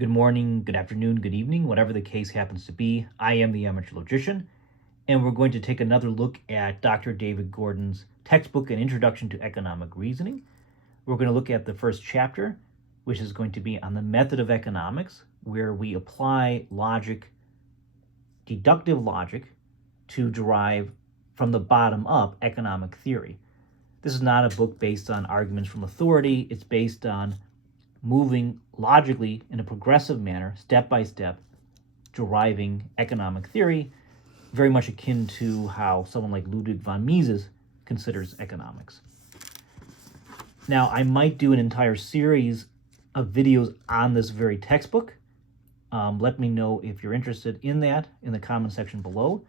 good morning, good afternoon, good evening, whatever the case happens to be. I am the amateur logician, and we're going to take another look at Dr. David Gordon's textbook, An Introduction to Economic Reasoning. We're going to look at the first chapter, which is going to be on the method of economics, where we apply logic, deductive logic, to derive from the bottom up economic theory. This is not a book based on arguments from authority. It's based on moving logically in a progressive manner, step by step, deriving economic theory, very much akin to how someone like Ludwig von Mises considers economics. Now, I might do an entire series of videos on this very textbook. Let me know if you're interested in that in the comment section below.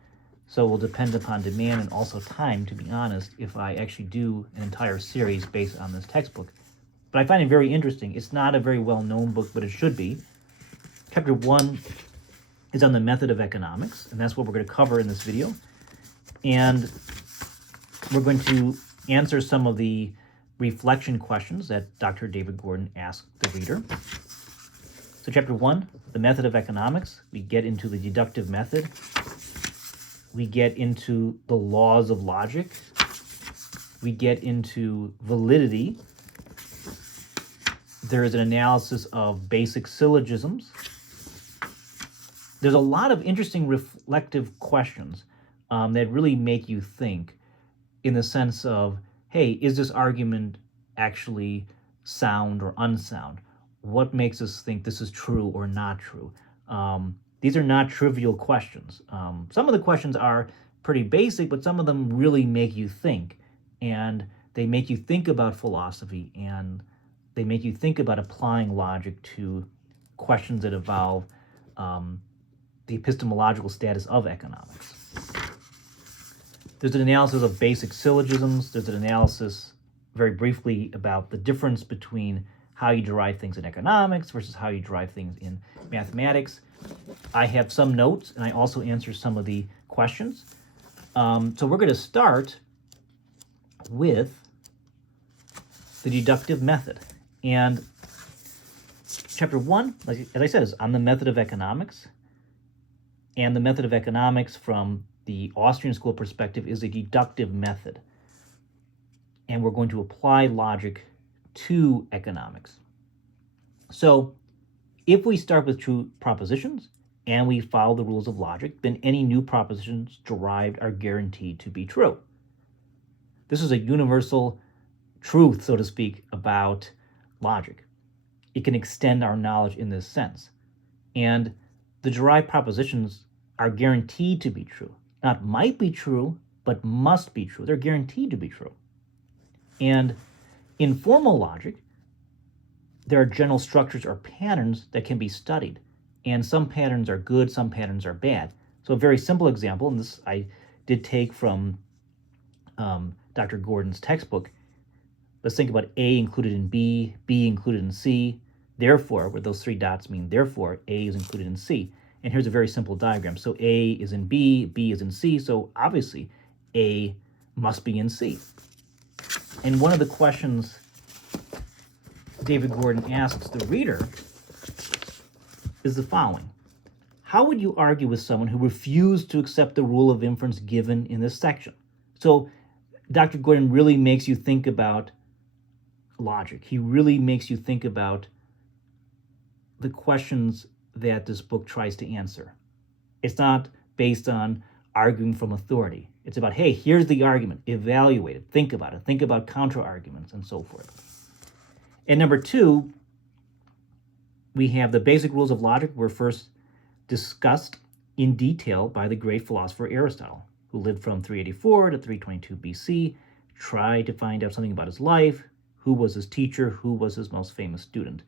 So it will depend upon demand and also time, to be honest, if I actually do an entire series based on this textbook. But I find it very interesting. It's not a very well-known book, but it should be. Chapter 1 is on the method of economics, and that's what we're going to cover in this video. And we're going to answer some of the reflection questions that Dr. David Gordon asked the reader. So chapter 1, the method of economics, we get into the deductive method. We get into the laws of logic. We get into validity. There is an analysis of basic syllogisms. There's a lot of interesting reflective questions that really make you think in the sense of, hey, is this argument actually sound or unsound? What makes us think this is true or not true? These are not trivial questions. Some of the questions are pretty basic, but some of them really make you think. And they make you think about philosophy, and they make you think about applying logic to questions that involve the epistemological status of economics. There's an analysis of basic syllogisms. There's an analysis, very briefly, about the difference between how you derive things in economics versus how you derive things in mathematics. I have some notes, and I also answer some of the questions. So we're going to start with the deductive method. And chapter 1, as I said, is on the method of economics. And the method of economics from the Austrian school perspective is a deductive method. And we're going to apply logic to economics. So if we start with true propositions and we follow the rules of logic, then any new propositions derived are guaranteed to be true. This is a universal truth, so to speak, about logic. It can extend our knowledge in this sense. And the derived propositions are guaranteed to be true. Not might be true, but must be true. They're guaranteed to be true. And in formal logic, there are general structures or patterns that can be studied. And some patterns are good, some patterns are bad. So a very simple example, and this I did take from Dr. Gordon's textbook. Let's think about A included in B, B included in C. Therefore, where those three dots mean therefore, A is included in C. And here's a very simple diagram. So A is in B, B is in C, so obviously A must be in C. And one of the questions David Gordon asks the reader is the following. How would you argue with someone who refused to accept the rule of inference given in this section? So Dr. Gordon really makes you think about logic. He really makes you think about the questions that this book tries to answer. It's not based on arguing from authority. It's about, hey, here's the argument, evaluate it, think about counter-arguments, and so forth. And number 2, we have the basic rules of logic were first discussed in detail by the great philosopher Aristotle, who lived from 384 to 322 BC, tried to find out something about his life, who was his teacher, who was his most famous student.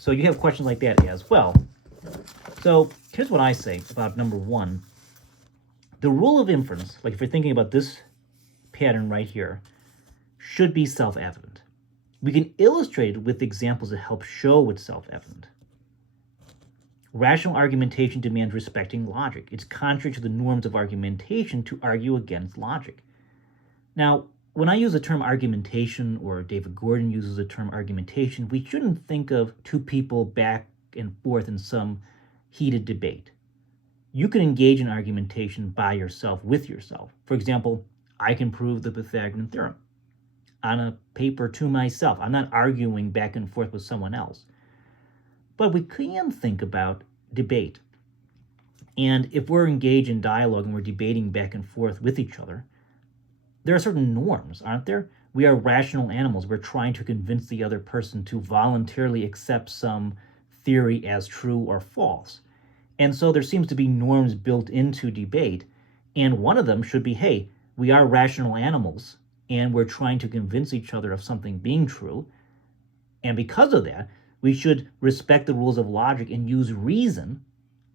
So you have questions like that as well. So here's what I say about number 1. The rule of inference, like if you're thinking about this pattern right here, should be self-evident. We can illustrate it with examples that help show it's self-evident. Rational argumentation demands respecting logic. It's contrary to the norms of argumentation to argue against logic. Now, when I use the term argumentation, or David Gordon uses the term argumentation, we shouldn't think of two people back and forth in some heated debate. You can engage in argumentation by yourself, with yourself. For example, I can prove the Pythagorean theorem on a paper to myself. I'm not arguing back and forth with someone else. But we can think about debate. And if we're engaged in dialogue and we're debating back and forth with each other, there are certain norms, aren't there? We are rational animals. We're trying to convince the other person to voluntarily accept some theory as true or false. And so there seems to be norms built into debate. And one of them should be, hey, we are rational animals and we're trying to convince each other of something being true. And because of that, we should respect the rules of logic and use reason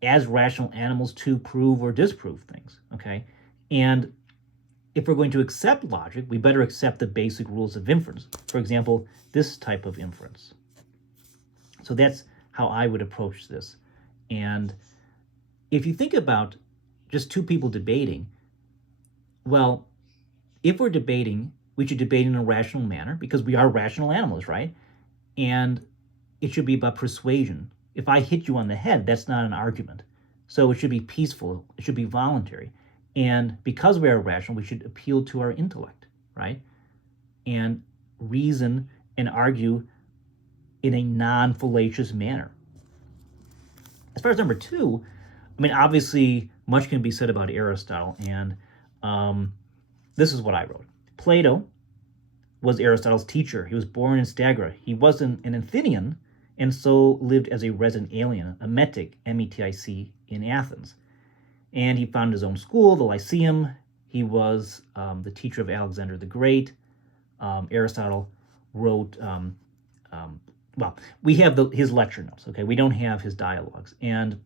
as rational animals to prove or disprove things, okay? And if we're going to accept logic, we better accept the basic rules of inference. For example, this type of inference. So that's how I would approach this. And if you think about just two people debating, well, if we're debating, we should debate in a rational manner because we are rational animals, right? And it should be about persuasion. If I hit you on the head, that's not an argument. So it should be peaceful. It should be voluntary. And because we are rational, we should appeal to our intellect, right? And reason and argue in a non-fallacious manner. As far as number two, I mean, obviously, much can be said about Aristotle, and this is what I wrote. Plato was Aristotle's teacher. He was born in Stagira. He was an Athenian, and so lived as a resident alien, a metic, M-E-T-I-C, in Athens. And he founded his own school, the Lyceum. He was the teacher of Alexander the Great. Aristotle wrote, well, we have his lecture notes, okay? We don't have his dialogues. And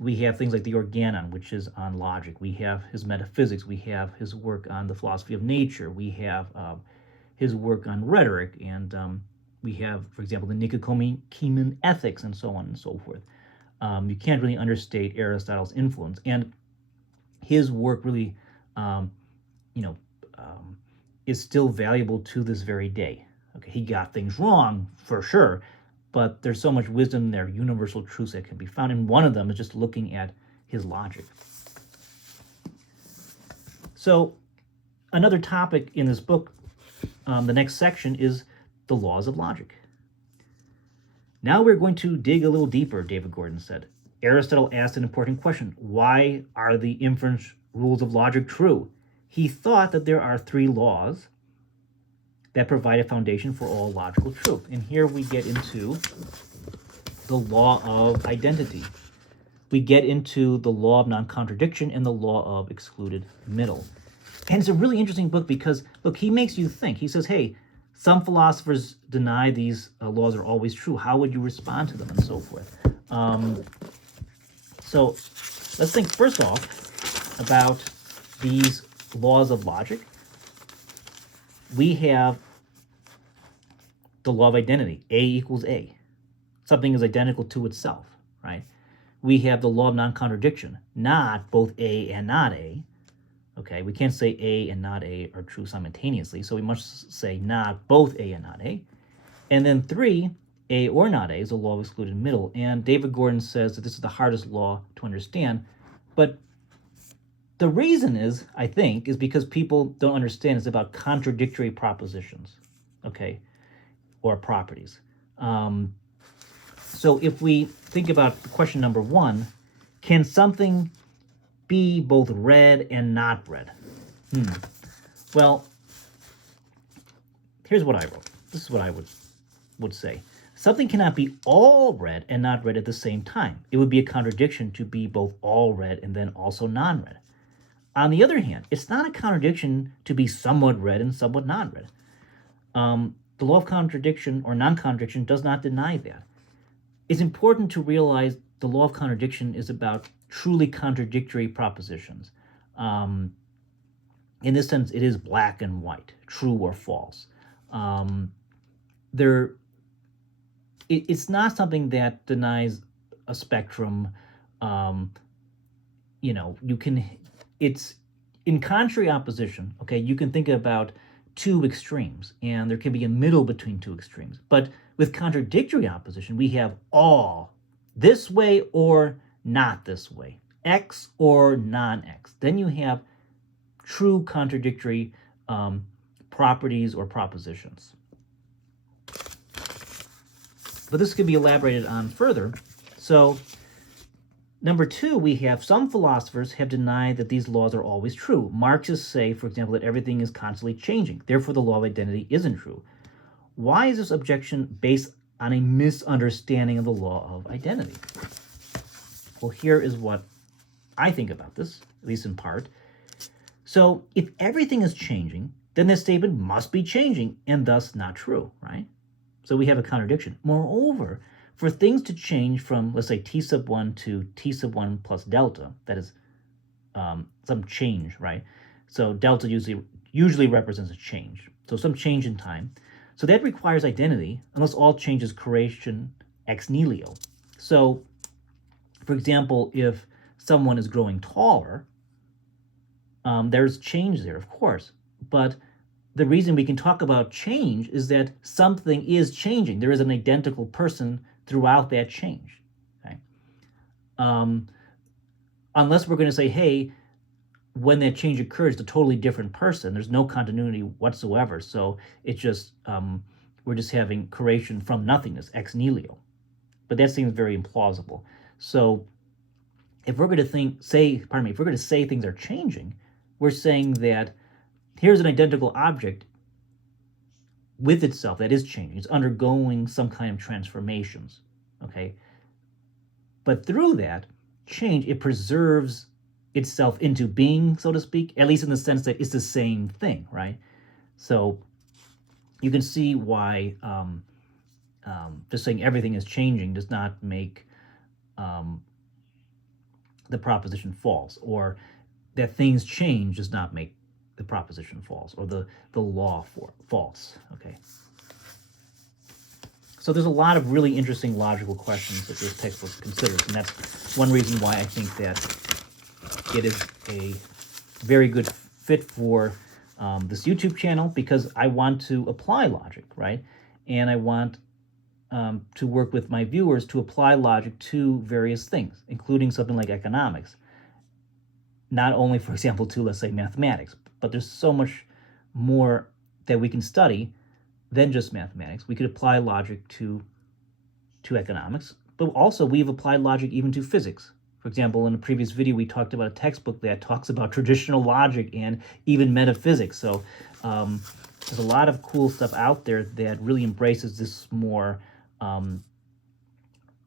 we have things like the Organon, which is on logic. We have his metaphysics. We have his work on the philosophy of nature. We have his work on rhetoric. And we have, for example, the Nicomachean Ethics and so on and so forth. You can't really understate Aristotle's influence. And his work really, is still valuable to this very day. Okay, he got things wrong, for sure, but there's so much wisdom there, universal truths that can be found, and one of them is just looking at his logic. So another topic in this book, the next section, is the laws of logic. Now we're going to dig a little deeper, David Gordon said. Aristotle asked an important question. Why are the inference rules of logic true? He thought that there are three laws that provide a foundation for all logical truth. And here we get into the law of identity. We get into the law of non-contradiction and the law of excluded middle. And it's a really interesting book because, look, he makes you think. He says, hey, some philosophers deny these laws are always true. How would you respond to them and so forth? So let's think first off about these laws of logic. We have the law of identity, A equals A. Something is identical to itself, right? We have the law of non-contradiction, not both A and not A. Okay, we can't say A and not A are true simultaneously, so we must say not both A and not A. And then 3, A or not A is the law of excluded middle. And David Gordon says that this is the hardest law to understand, but the reason is, I think, is because people don't understand it's about contradictory propositions, okay, or properties. So if we think about question number 1, can something be both red and not red? Well, here's what I wrote. This is what I would say. Something cannot be all red and not red at the same time. It would be a contradiction to be both all red and then also non-red. On the other hand, it's not a contradiction to be somewhat red and somewhat non-red. The law of contradiction or non-contradiction does not deny that. It's important to realize the law of contradiction is about truly contradictory propositions. In this sense, it is black and white, true or false. It's not something that denies a spectrum. It's in contrary opposition. Okay, you can think about two extremes, and there can be a middle between two extremes. But with contradictory opposition, we have all this way or not this way, X or non-X. Then you have true contradictory properties or propositions. But this could be elaborated on further. So number 2, we have some philosophers have denied that these laws are always true. Marxists say, for example, that everything is constantly changing. Therefore, the law of identity isn't true. Why is this objection based on a misunderstanding of the law of identity? Well, here is what I think about this, at least in part. So if everything is changing, then this statement must be changing and thus not true, right? So we have a contradiction. Moreover, for things to change from, let's say, t sub 1 to t sub 1 plus delta, that is some change, right? So delta usually represents a change. So some change in time. So that requires identity unless all change is creation ex nihilo. So, for example, if someone is growing taller, there's change there, of course. But the reason we can talk about change is that something is changing. There is an identical person throughout that change. Okay? Unless we're going to say, hey, when that change occurs, it's a totally different person. There's no continuity whatsoever. So it's just, we're just having creation from nothingness, ex nihilo. But that seems very implausible. So if we're going to if we're going to say things are changing, we're saying that here's an identical object with itself that is changing. It's undergoing some kind of transformations, okay? But through that change, it preserves itself into being, so to speak, at least in the sense that it's the same thing, right? So you can see why just saying everything is changing does not make the proposition false, or that things change does not make the proposition false, or the law false, okay? So there's a lot of really interesting logical questions that this textbook considers, and that's one reason why I think that it is a very good fit for this YouTube channel, because I want to apply logic, right? And I want to work with my viewers to apply logic to various things, including something like economics. Not only, for example, to, let's say, mathematics, but there's so much more that we can study than just mathematics. We could apply logic to economics, but also we've applied logic even to physics. For example, in a previous video, we talked about a textbook that talks about traditional logic and even metaphysics. So there's a lot of cool stuff out there that really embraces this more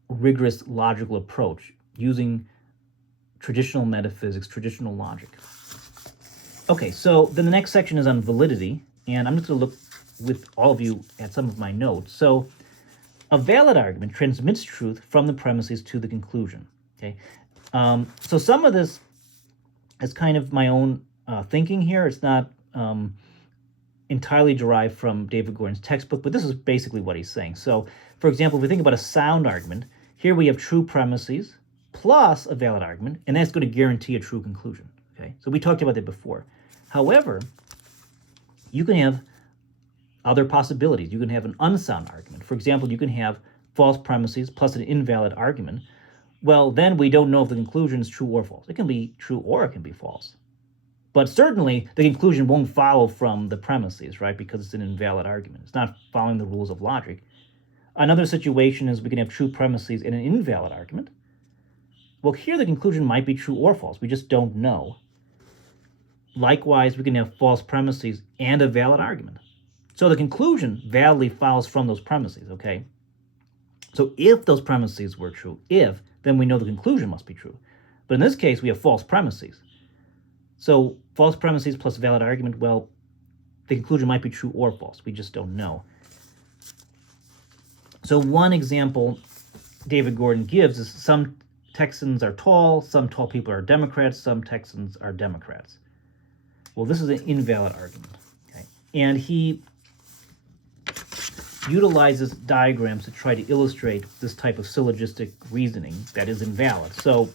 rigorous logical approach using traditional metaphysics, traditional logic. Okay, so then the next section is on validity, and I'm just going to look with all of you at some of my notes. So a valid argument transmits truth from the premises to the conclusion. Okay, so some of this is kind of my own thinking here. It's not entirely derived from David Gordon's textbook, but this is basically what he's saying. So, for example, if we think about a sound argument, here we have true premises plus a valid argument, and that's going to guarantee a true conclusion. Okay, so we talked about that before. However, you can have other possibilities. You can have an unsound argument. For example, you can have false premises plus an invalid argument. Well, then we don't know if the conclusion is true or false. It can be true or it can be false. But certainly, the conclusion won't follow from the premises, right? Because it's an invalid argument. It's not following the rules of logic. Another situation is we can have true premises and an invalid argument. Well, here the conclusion might be true or false. We just don't know. Likewise, we can have false premises and a valid argument. So the conclusion validly follows from those premises, okay? So if those premises were true, then we know the conclusion must be true. But in this case, we have false premises. So false premises plus valid argument, well, the conclusion might be true or false. We just don't know. So one example David Gordon gives is some Texans are tall, some tall people are Democrats, some Texans are Democrats. Well, this is an invalid argument, okay? And he utilizes diagrams to try to illustrate this type of syllogistic reasoning that is invalid. So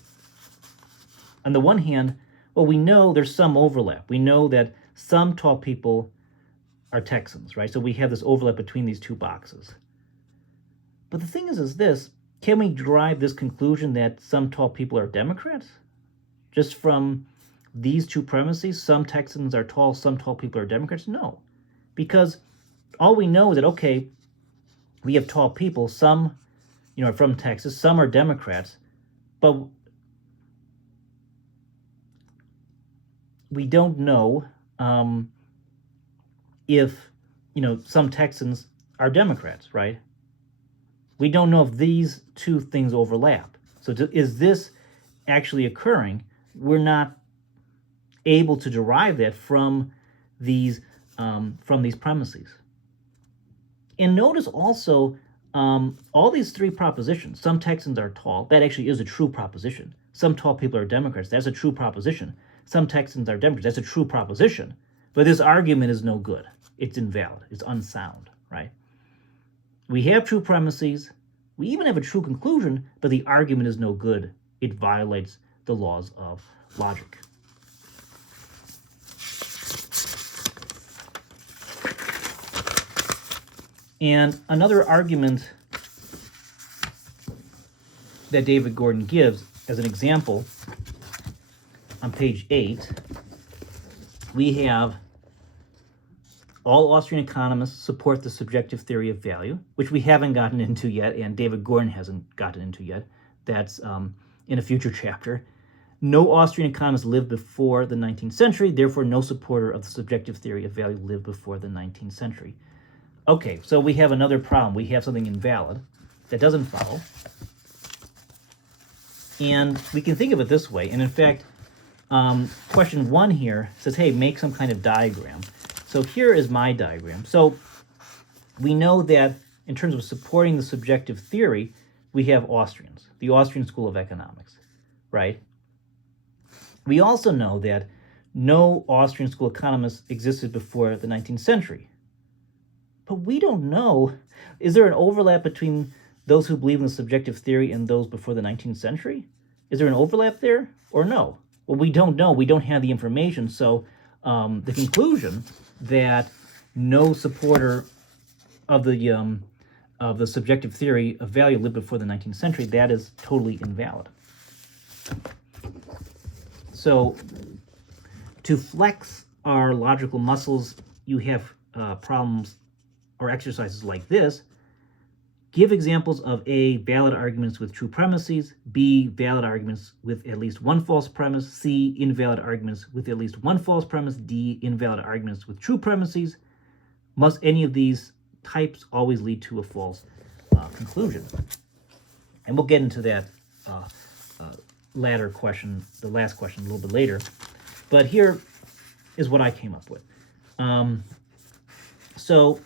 on the one hand, well, we know there's some overlap. We know that some tall people are Texans, right? So we have this overlap between these two boxes. But the thing is this, can we derive this conclusion that some tall people are Democrats? Just from these two premises, some Texans are tall, some tall people are Democrats? No. Because all we know is that, okay, we have tall people, some, are from Texas, some are Democrats, but we don't know if, some Texans are Democrats, right? We don't know if these two things overlap. So is this actually occurring? We're not able to derive that from these premises. And notice also all these three propositions. Some Texans are tall. That actually is a true proposition. Some tall people are Democrats. That's a true proposition. Some Texans are Democrats. That's a true proposition. But this argument is no good. It's invalid. It's unsound, right? We have true premises. We even have a true conclusion, but the argument is no good. It violates the laws of logic. And another argument that David Gordon gives as an example on page 8, we have all Austrian economists support the subjective theory of value, which we haven't gotten into yet, and David Gordon hasn't gotten into yet. That's in a future chapter. No Austrian economists lived before the 19th century, therefore no supporter of the subjective theory of value lived before the 19th century. Okay, so we have another problem. We have something invalid that doesn't follow. And we can think of it this way. And in fact, question 1 here says, hey, make some kind of diagram. So here is my diagram. So we know that in terms of supporting the subjective theory, we have Austrians, the Austrian School of Economics, right? We also know that no Austrian school economists existed before the 19th century. But we don't know, is there an overlap between those who believe in the subjective theory and those before the 19th century? Is there an overlap there or no? Well, we don't know. We don't have the information. So the conclusion that no supporter of the subjective theory of value lived before the 19th century, that is totally invalid. So to flex our logical muscles, you have problems or exercises like this. Give examples of A, valid arguments with true premises, B, valid arguments with at least one false premise, C, invalid arguments with at least one false premise, D, invalid arguments with true premises. Must any of these types always lead to a false conclusion? And we'll get into that latter question, the last question, a little bit later. But here is what I came up with. So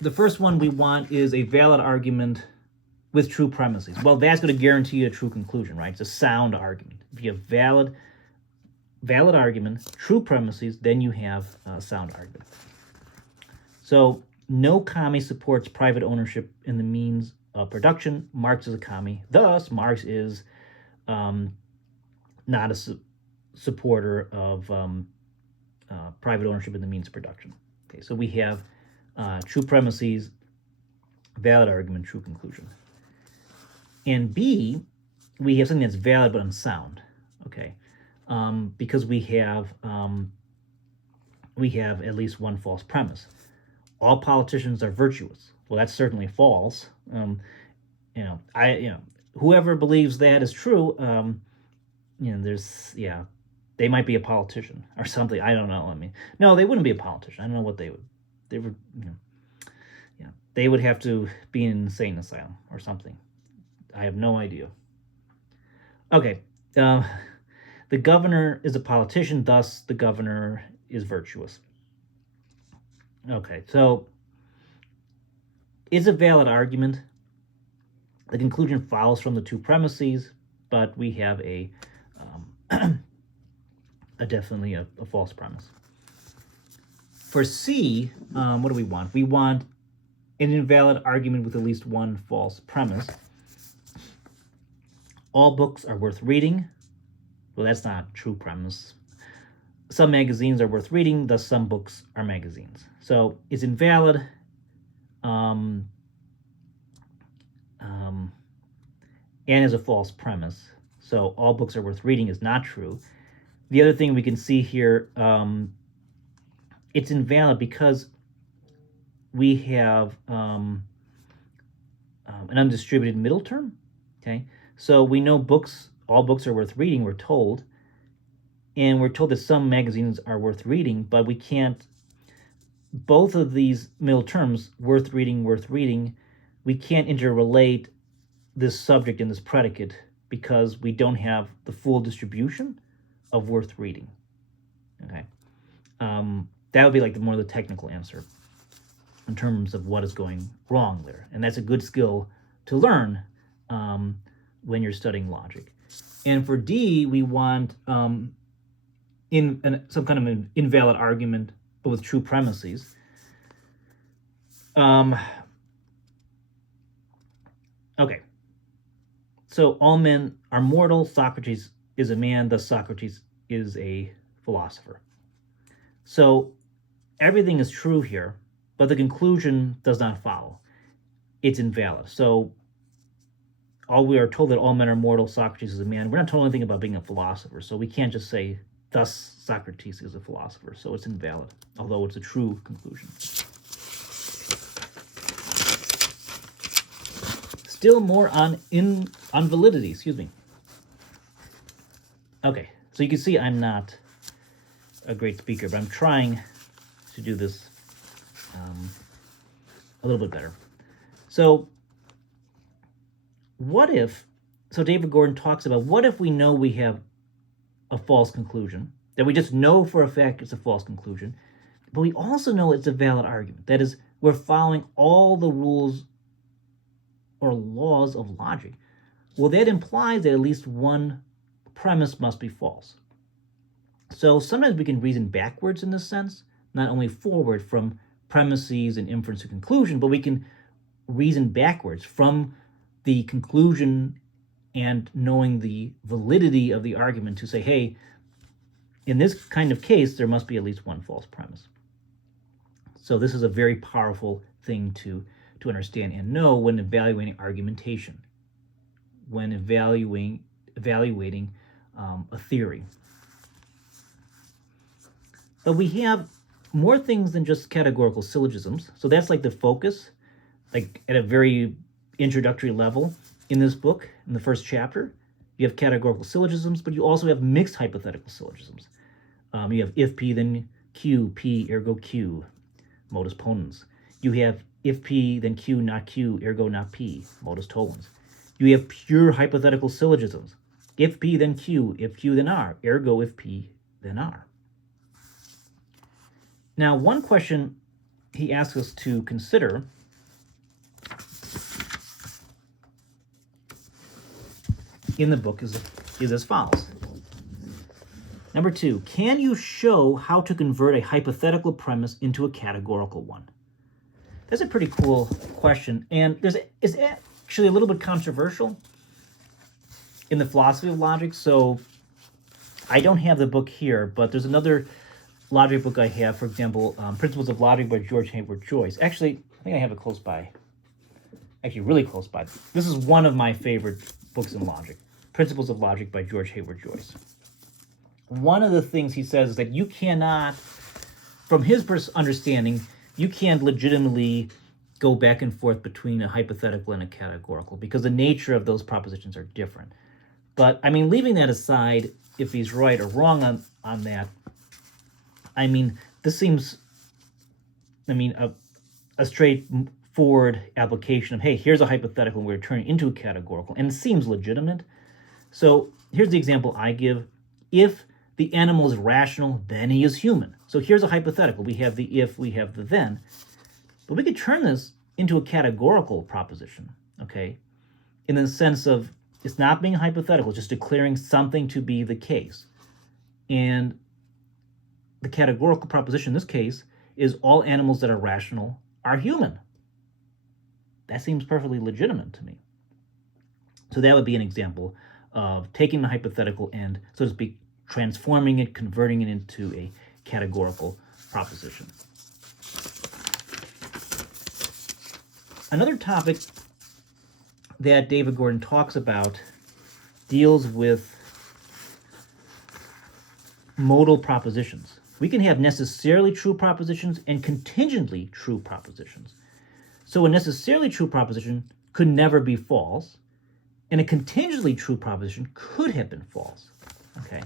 the first one we want is a valid argument with true premises. Well, that's going to guarantee you a true conclusion, right? It's a sound argument. If you have valid argument, true premises, then you have a sound argument. So no commie supports private ownership in the means of production. Marx is a commie. Thus, Marx is not a supporter of private ownership in the means of production. Okay, so we have true premises, valid argument, true conclusion. And B, we have something that's valid but unsound. Okay, because we have at least one false premise. All politicians are virtuous. Well, that's certainly false. Whoever believes that is true, they might be a politician or something. I don't know. No, they wouldn't be a politician. I don't know what they would. They would have to be in an insane asylum or something. I have no idea. Okay, the governor is a politician, thus the governor is virtuous. Okay, so is a valid argument. The conclusion follows from the two premises, but we have a definitely a false premise. For C, what do we want? We want an invalid argument with at least one false premise. All books are worth reading. Well, that's not a true premise. Some magazines are worth reading, thus some books are magazines. So it's invalid. and is a false premise. So all books are worth reading is not true. The other thing we can see here, it's invalid because we have an undistributed middle term. Okay, so we know all books are worth reading, we're told, and we're told that some magazines are worth reading, but we can't, both of these middle terms, worth reading, we can't interrelate this subject and this predicate because we don't have the full distribution of worth reading. Okay, that would be like more of the technical answer in terms of what is going wrong there, and that's a good skill to learn when you're studying logic. And for D, we want some kind of an invalid argument, but with true premises. Okay. So all men are mortal. Socrates is a man, thus Socrates is a philosopher. So everything is true here, but the conclusion does not follow. It's invalid. So we are told that all men are mortal, Socrates is a man. We're not told anything about being a philosopher, so we can't just say, thus Socrates is a philosopher. So it's invalid, although it's a true conclusion. Still more on validity, excuse me. Okay, so you can see I'm not a great speaker, but I'm trying to do this a little bit better. So David Gordon talks about, what if we know we have a false conclusion, that we just know for a fact it's a false conclusion, but we also know it's a valid argument. That is, we're following all the rules or laws of logic. Well, that implies that at least one premise must be false. So sometimes we can reason backwards in this sense, not only forward from premises and inference to conclusion, but we can reason backwards from the conclusion and knowing the validity of the argument to say, hey, in this kind of case, there must be at least one false premise. So this is a very powerful thing to understand and know when evaluating argumentation, when evaluating a theory. But we have more things than just categorical syllogisms. So that's like the focus, like at a very introductory level in this book, in the first chapter. You have categorical syllogisms, but you also have mixed hypothetical syllogisms. You have if P, then Q, P, ergo Q, modus ponens. You have if P, then Q, not Q, ergo not P, modus tollens. You have pure hypothetical syllogisms. If P, then Q, if Q, then R, ergo if P, then R. Now, one question he asks us to consider in the book is as follows. Number 2, can you show how to convert a hypothetical premise into a categorical one? That's a pretty cool question, and it's actually a little bit controversial in the philosophy of logic. So I don't have the book here, but there's another logic book I have, for example, Principles of Logic by George Hayward Joyce. Actually, I think I have it close by. Actually, really close by. This is one of my favorite books in logic, Principles of Logic by George Hayward Joyce. One of the things he says is that you cannot, from his understanding, you can't legitimately go back and forth between a hypothetical and a categorical because the nature of those propositions are different. But, I mean, leaving that aside, if he's right or wrong on that, I mean, this seems, a straightforward application of, hey, here's a hypothetical and we're turning it into a categorical, and it seems legitimate. So here's the example I give. If the animal is rational, then he is human. So here's a hypothetical. We have the if, we have the then. But we could turn this into a categorical proposition, okay? In the sense of it's not being hypothetical, just declaring something to be the case. And the categorical proposition in this case is all animals that are rational are human. That seems perfectly legitimate to me. So that would be an example of taking the hypothetical and, so to speak, transforming it, converting it into a categorical proposition. Another topic that David Gordon talks about deals with modal propositions. We can have necessarily true propositions and contingently true propositions. So a necessarily true proposition could never be false, and a contingently true proposition could have been false. Okay.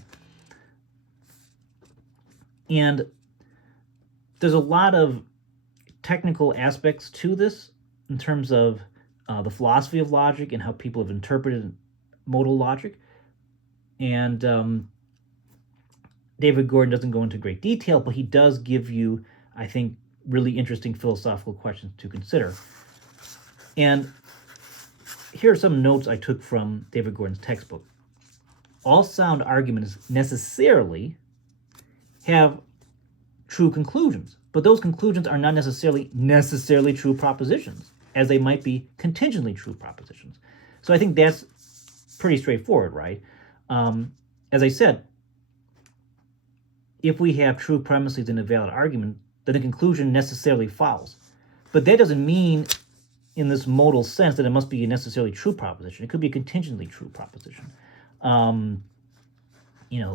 And there's a lot of technical aspects to this in terms of the philosophy of logic and how people have interpreted modal logic. And David Gordon doesn't go into great detail, but he does give you, I think, really interesting philosophical questions to consider. And here are some notes I took from David Gordon's textbook. All sound arguments necessarily have true conclusions, but those conclusions are not necessarily true propositions, as they might be contingently true propositions. So I think that's pretty straightforward, right? As I said, if we have true premises in a valid argument, then the conclusion necessarily follows. But that doesn't mean, in this modal sense, that it must be a necessarily true proposition. It could be a contingently true proposition. It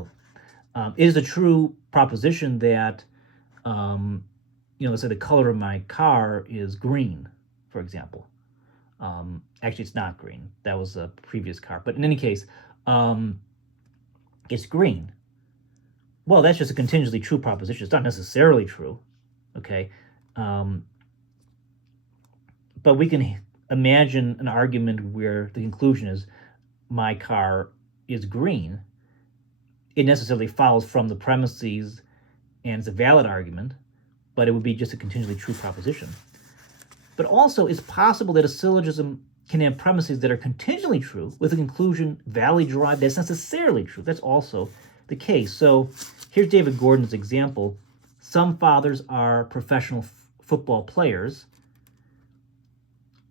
is a true proposition that, let's say the color of my car is green, for example. Actually, it's not green. That was a previous car. But in any case, it's green. Well, that's just a contingently true proposition. It's not necessarily true, okay? But we can imagine an argument where the conclusion is my car is green. It necessarily follows from the premises, and it's a valid argument, but it would be just a contingently true proposition. But also, it's possible that a syllogism can have premises that are contingently true with a conclusion validly derived that's necessarily true. That's also the case. So here's David Gordon's example. Some fathers are professional football players.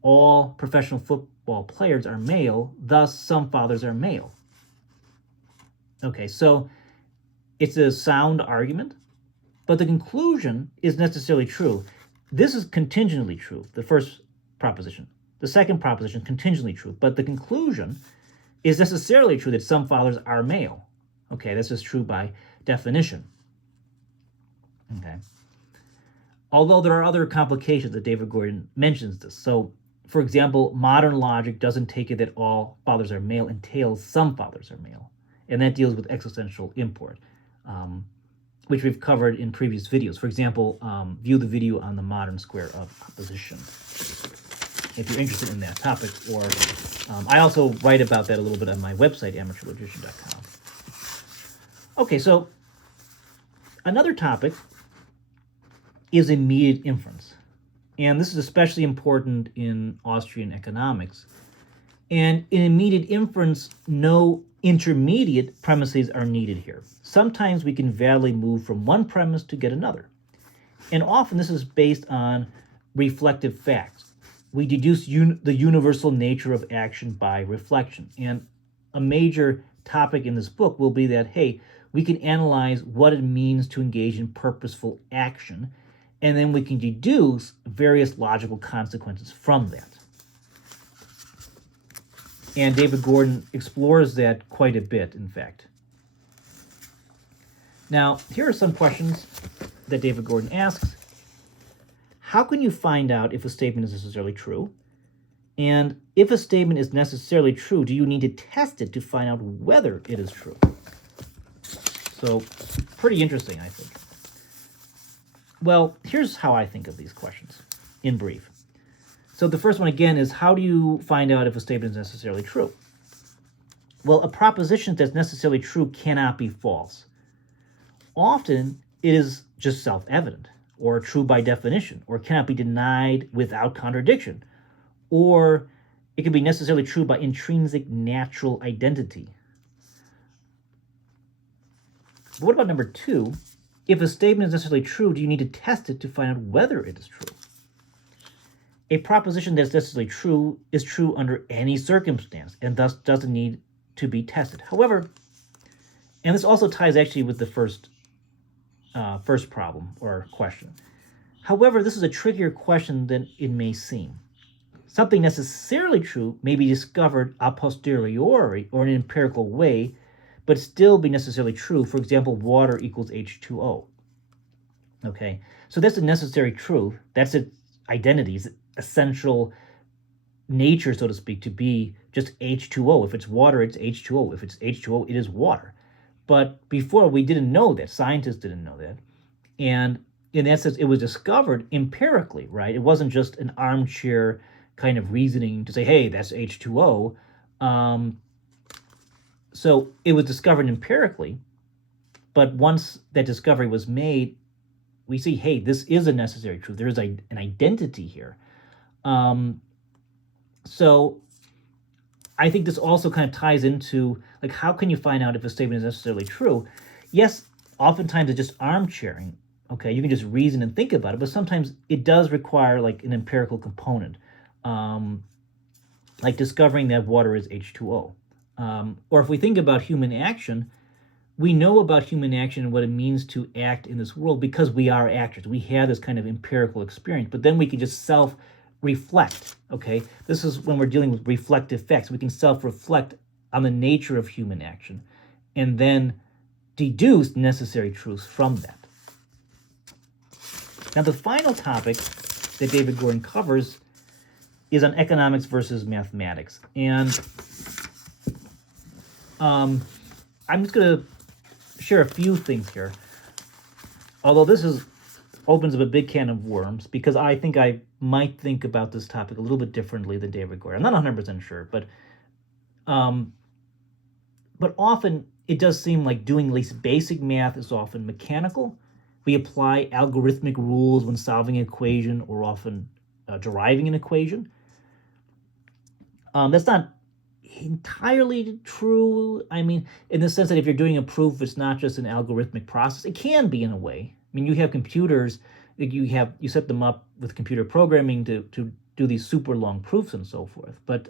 All professional football players are male, thus some fathers are male. Okay, so it's a sound argument, but the conclusion is necessarily true. This is contingently true, the first proposition. The second proposition, contingently true, but the conclusion is necessarily true that some fathers are male. Okay, this is true by definition. Okay. Although there are other complications that David Gordon mentions this. So, for example, modern logic doesn't take it that all fathers are male, entails some fathers are male. And that deals with existential import, which we've covered in previous videos. For example, view the video on the modern square of opposition, if you're interested in that topic. Or I also write about that a little bit on my website, amateurlogician.com. Okay, so another topic is immediate inference. And this is especially important in Austrian economics. And in immediate inference, no intermediate premises are needed here. Sometimes we can validly move from one premise to get another. And often this is based on reflective facts. We deduce the universal nature of action by reflection. And a major topic in this book will be that, hey, we can analyze what it means to engage in purposeful action, and then we can deduce various logical consequences from that. And David Gordon explores that quite a bit, in fact. Now, here are some questions that David Gordon asks. How can you find out if a statement is necessarily true? And if a statement is necessarily true, do you need to test it to find out whether it is true? So, pretty interesting, I think. Well, here's how I think of these questions, in brief. So the first one, again, is how do you find out if a statement is necessarily true? Well, a proposition that's necessarily true cannot be false. Often, it is just self-evident, or true by definition, or cannot be denied without contradiction, or it can be necessarily true by intrinsic natural identity. But what about number two? If a statement is necessarily true, do you need to test it to find out whether it is true? A proposition that's necessarily true is true under any circumstance and thus doesn't need to be tested. However, and this also ties actually with the first problem or question. However, this is a trickier question than it may seem. something necessarily true may be discovered a posteriori or in an empirical way, but still be necessarily true. For example, water equals H2O. Okay, so that's a necessary truth. That's its identity, its essential nature, so to speak, to be just H2O. If it's water, it's H2O. If it's H2O, it is water. But before, we didn't know that. Scientists didn't know that. And in that sense, it was discovered empirically, right? It wasn't just an armchair kind of reasoning to say, hey, that's H2O. So it was discovered empirically. But once that discovery was made, we see, hey, this is a necessary truth. There is an identity here. So I think this also kind of ties into, like, how can you find out if a statement is necessarily true? Yes, oftentimes it's just armchairing. Okay, you can just reason and think about it, but sometimes it does require like an empirical component, like discovering that water is H2O. Or if we think about human action, we know about human action and what it means to act in this world because we are actors. We have this kind of empirical experience, but then we can just self-reflect, okay? This is when we're dealing with reflective facts. We can self-reflect on the nature of human action and then deduce necessary truths from that. Now, the final topic that David Gordon covers is on economics versus mathematics. And I'm just going to share a few things here. Although this opens up a big can of worms, because I think I might think about this topic a little bit differently than David Gordon. I'm not 100% sure, but often it does seem like doing at least basic math is often mechanical. We apply algorithmic rules when solving an equation or often deriving an equation. That's not entirely true. I mean, in the sense that if you're doing a proof, it's not just an algorithmic process. It can be in a way. I mean, you have computers, you set them up with computer programming to do these super long proofs and so forth. But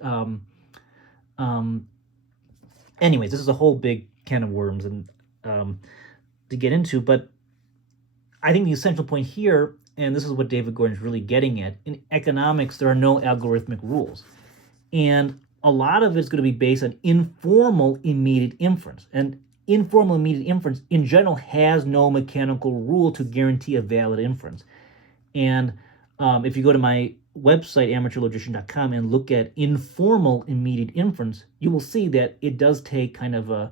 anyways, this is a whole big can of worms and to get into. But I think the essential point here, and this is what David Gordon is really getting at, in economics, there are no algorithmic rules. And a lot of it's going to be based on informal immediate inference. And informal immediate inference, in general, has no mechanical rule to guarantee a valid inference. And if you go to my website, amateurlogician.com, and look at informal immediate inference, you will see that it does take kind of a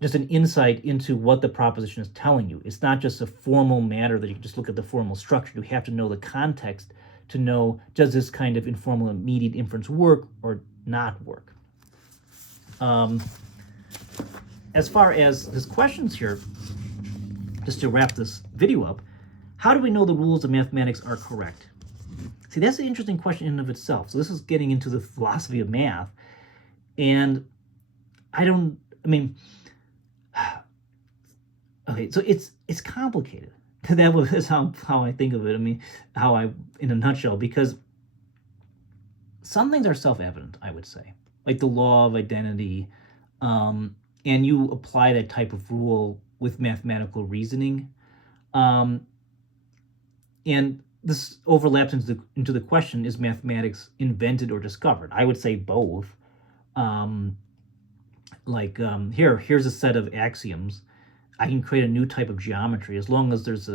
just an insight into what the proposition is telling you. It's not just a formal matter that you can just look at the formal structure. You have to know the context to know, does this kind of informal immediate inference work or not work? As far as his questions here, just to wrap this video up, how do we know the rules of mathematics are correct? See, that's an interesting question in and of itself. So this is getting into the philosophy of math. And okay, so it's complicated. That's how I think of it. I mean, in a nutshell, because some things are self-evident, I would say, like the law of identity, and you apply that type of rule with mathematical reasoning, and this overlaps into the question: is mathematics invented or discovered? I would say both. Here's a set of axioms. I can create a new type of geometry as long as there's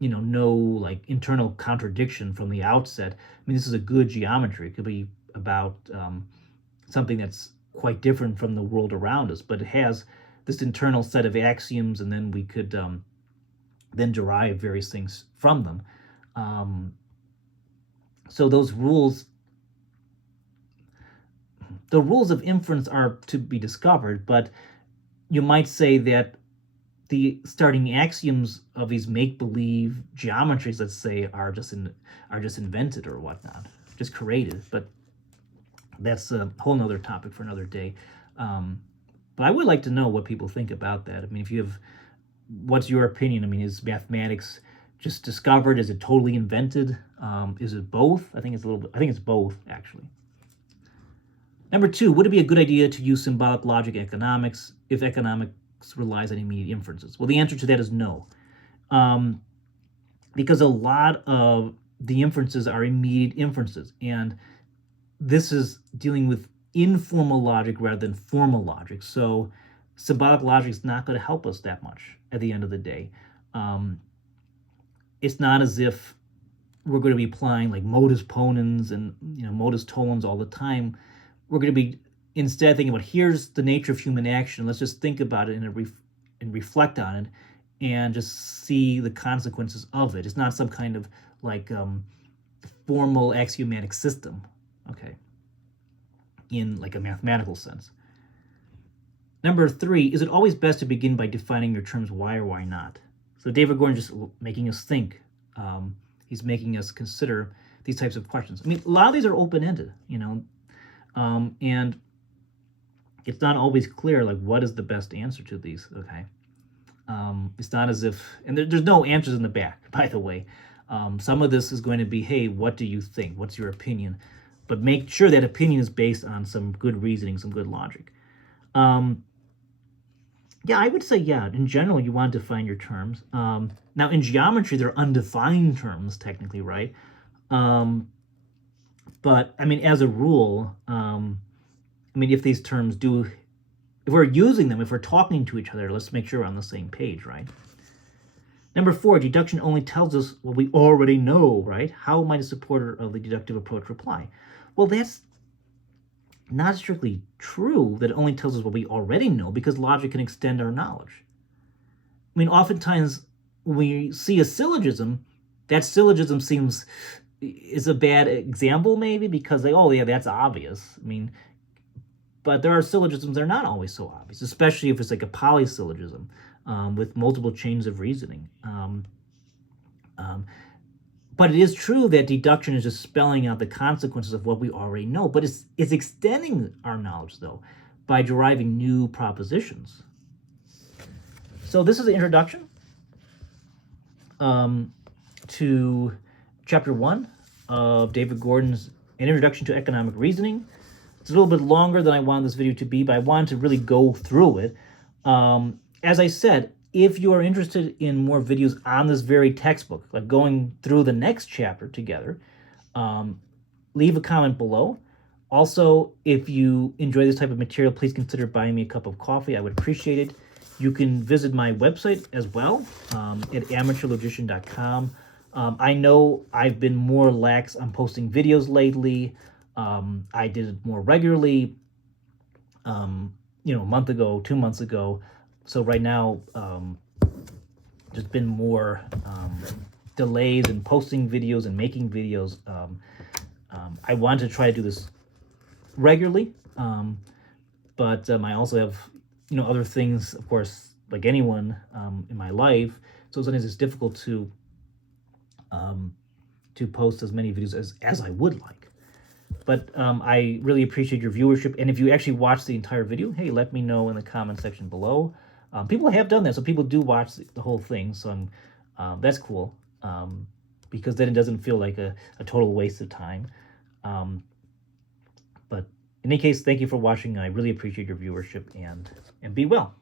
no like internal contradiction from the outset. I mean, this is a good geometry. It could be about something that's quite different from the world around us, but it has this internal set of axioms, and then we could then derive various things from them. So those rules, the rules of inference are to be discovered, but you might say that the starting axioms of these make-believe geometries, let's say, are just invented or whatnot, just created. But that's a whole nother topic for another day. But I would like to know what people think about that. I mean, what's your opinion? I mean, is mathematics just discovered? Is it totally invented? Is it both? I think it's both, actually. Number 2, would it be a good idea to use symbolic logic in economics if economics relies on immediate inferences? Well, the answer to that is no. Because a lot of the inferences are immediate inferences. And this is dealing with informal logic rather than formal logic. So symbolic logic is not going to help us that much at the end of the day. It's not as if we're going to be applying like modus ponens and modus tollens all the time. We're going to be instead thinking about, here's the nature of human action. Let's just think about it and reflect on it and just see the consequences of it. It's not some kind of like formal axiomatic system, okay, in like a mathematical sense. Number 3, is it always best to begin by defining your terms why or why not? So David Gordon just making us think. He's making us consider these types of questions. I mean, a lot of these are open-ended, and it's not always clear, like, what is the best answer to these, okay? It's not as if, and there's no answers in the back, by the way. Some of this is going to be, hey, what do you think? What's your opinion? But make sure that opinion is based on some good reasoning, some good logic. Yeah, I would say, yeah, in general, you want to define your terms. Now, in geometry, they're undefined terms, technically, right? But, I mean, as a rule, if these terms if we're using them, if we're talking to each other, let's make sure we're on the same page, right? Number 4, deduction only tells us what we already know, right? How might a supporter of the deductive approach reply? Well, that's not strictly true that it only tells us what we already know, because logic can extend our knowledge. I mean, oftentimes when we see a syllogism, that syllogism is a bad example maybe because that's obvious. I mean, but there are syllogisms that are not always so obvious, especially if it's like a polysyllogism with multiple chains of reasoning. But it is true that deduction is just spelling out the consequences of what we already know. But it's extending our knowledge, though, by deriving new propositions. So this is the introduction to Chapter 1 of David Gordon's An Introduction to Economic Reasoning. It's a little bit longer than I wanted this video to be, but I wanted to really go through it. As I said, if you are interested in more videos on this very textbook, like going through the next chapter together, leave a comment below. Also, if you enjoy this type of material, please consider buying me a cup of coffee. I would appreciate it. You can visit my website as well at amateurlogician.com. I know I've been more lax on posting videos lately. I did it more regularly, a month ago, 2 months ago. So right now, there's been more delays in posting videos and making videos. I want to try to do this regularly, but I also have, other things, of course, like anyone in my life. So sometimes it's difficult to post as many videos as I would like. But I really appreciate your viewership. And if you actually watch the entire video, hey, let me know in the comment section below. People have done that, so people do watch the whole thing. So that's cool, because then it doesn't feel like a total waste of time. But in any case, thank you for watching. I really appreciate your viewership, and be well.